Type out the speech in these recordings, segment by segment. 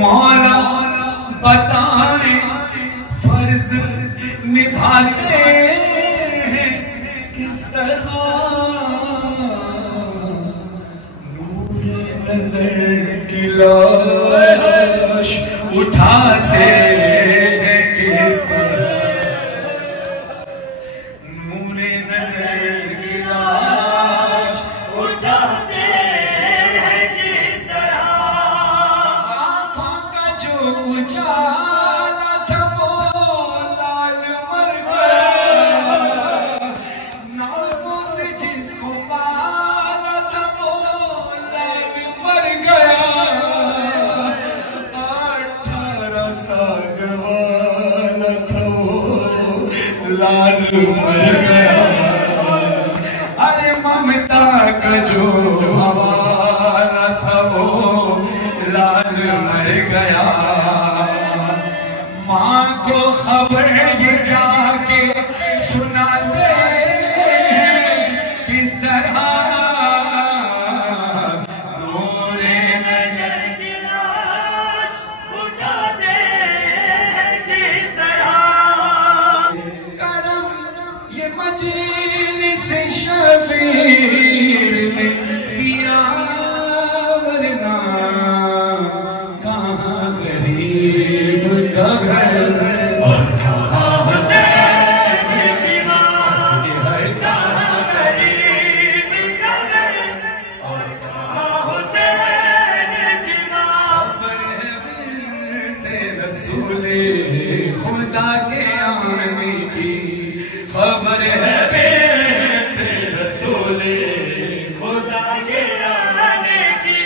मौला बताए फर्ज निभाते हैं किस तरह, नूर नजर की लाश उठाते हैं किस तरह, नूर नजर की लाश उठाते उजाला था वो लाल मर गया, नाज़ों से जिसको पाला था वो लाल मर गया, 18 साल वाला था वो लाल मर गया। अरे ममता का जो हवाला था वो लाल मर गया। माँ को खबर ये जाके सुनाते किस तरह, नूरे नजर की लाश उठाते किस तरह। करम ये मजलिस शबीर में किया, वरना कहाँ गरीब का घर और कहाँ हुसैन की माँ, कहाँ गरीब का घर और कहाँ हुसैन की माँ। खबर है बिनते रसूले खुदा के आने की, खबर है बिनते रसूले खुदा के आने की।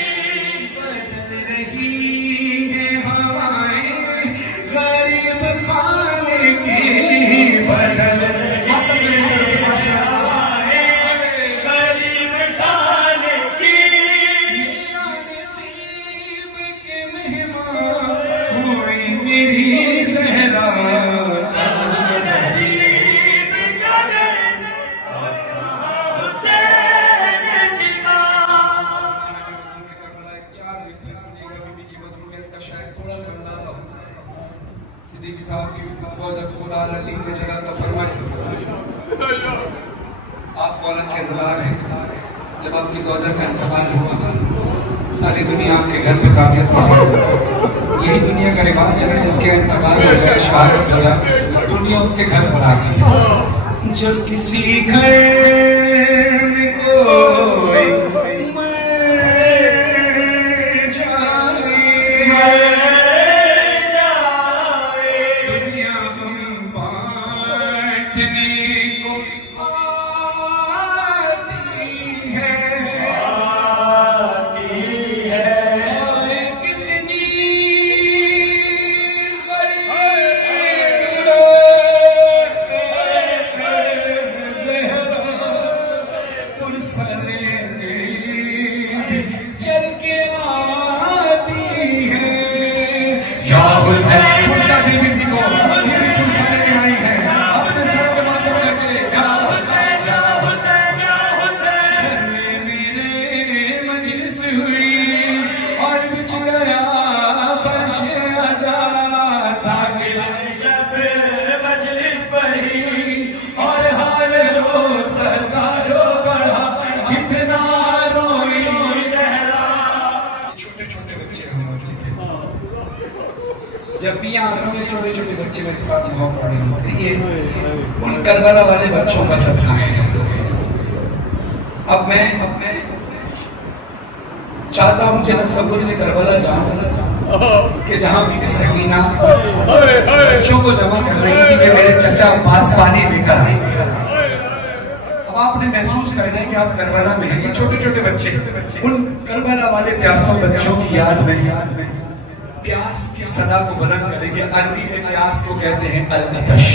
बदल रही है हवाएं गरीब खाने की, बदल गरीब खाने की। मेरा नसीब के मेहमान हुई मेरी ज़हरा, गरीब का घर और कहाँ हुसैन की माँ। थोड़ा सा अंदाजा हो सिद्दीक साहब की खुदा अली में जलाता फरमाए, आप औरत के ज़लाल हैं। जब आपकी ज़ौजा का इंतकाल हुआ था, सारी दुनिया आपके घर पे ताज़ियत पड़ी। यही दुनिया का रिवाज है, जिसके इंतकाल हो जाए, शहादत हो जाए, दुनिया उसके घर पर आती है। जब किसी घर में कोई चल के आती है या हुसैन। फुर्सा बीबी को बीबी फुर्सा लेके आई है अपने सर पे मातम करके, या हुसैन या हुसैन या हुसैन। मेरे मजलिस हुई और बिछ गया फर्श अज़ा, साकिन जब मजलिस बढ़ी और हाल रोक सरका जो बढ़ा, इतना रोई ज़हरा। छोटे छोटे बच्चे हैं जब भी यहाँ आता हूँ, छोटे छोटे बच्चे मेरे साथ बहुत बड़े होते हैं। ये उन करबला वाले बच्चों का सदका है। अब मैं चाहता हूँ कि तसव्वुर में करबला जाऊँ कि जहाँ बीबी सकीना बच्चों को जमा कर रही थी कि मेरे चचा अब्बास पानी लेकर आएंगे। आपने महसूस करना है कि आप करबला में हैं। ये छोटे छोटे बच्चे उन करबला वाले प्यासों बच्चों की याद में प्यास की सदा को बुलंद करेंगे। अरबी में प्यास को कहते हैं अल-अतश।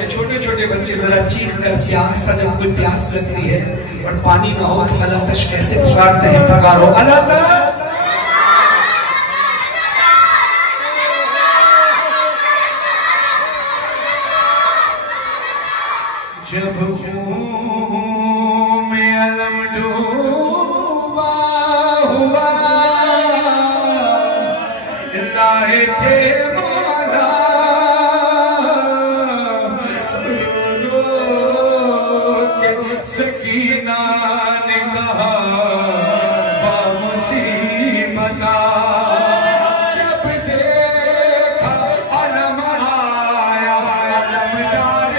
ये छोटे छोटे बच्चे जरा चीख कर प्यास सा, जब कोई प्यास लगती है और पानी ना हो तो अल-अतश कैसे पुकारते हैं? पुकारो अल-अतश। जब खून में अलम डूबा हुआ लाए थे मौला, रो के सकीना ने कहा मुसीबता। जब देखा अलम आया, अलमदार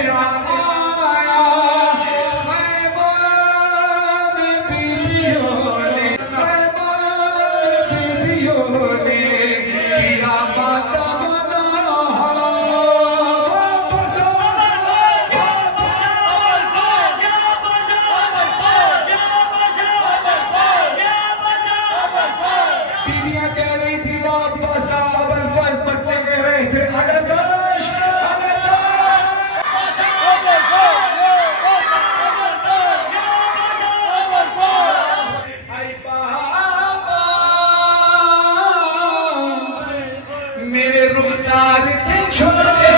छोटे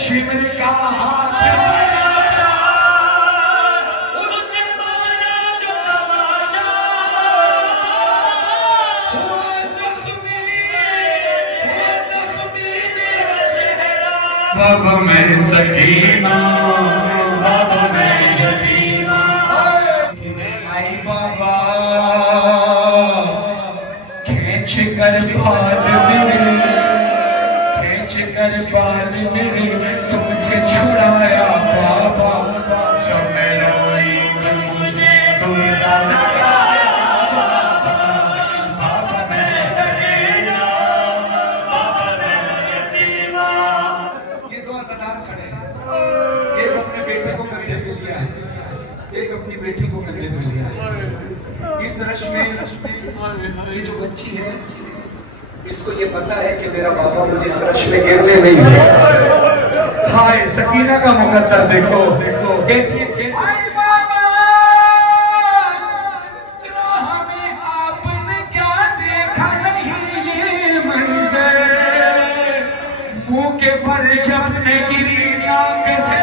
शिमर का हाथ उसने मारा जो तमाचा हुआ जख्मी मेरा चेहरा। बाबा मैं सकीना, बाबा मैं यतीमा। आई बाबा खींच कर बाल मेरे तुमसे छुड़ाया बाबा। जब मैं रोई मुझे दुर्गा लगाया बाबा। बाबा मैं सकीना, बाबा मैं यतीमा। ये दो अज़ादार खड़े हैं, एक अपने बेटे को कंधे पे लिया है, एक अपनी बेटी को कंधे पे लिया है। इस रश में ये जो बच्ची है इसको ये पता है कि मेरा बाबा मुझे इस रश में गिरने नहीं देगा। हाय सकीना का मुकद्दर देखो, देखो कहती है आई बाबा राह में आपने क्या देखा नहीं ये मंजर। मुंह के पर जब मैं गिरी नाक से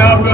आप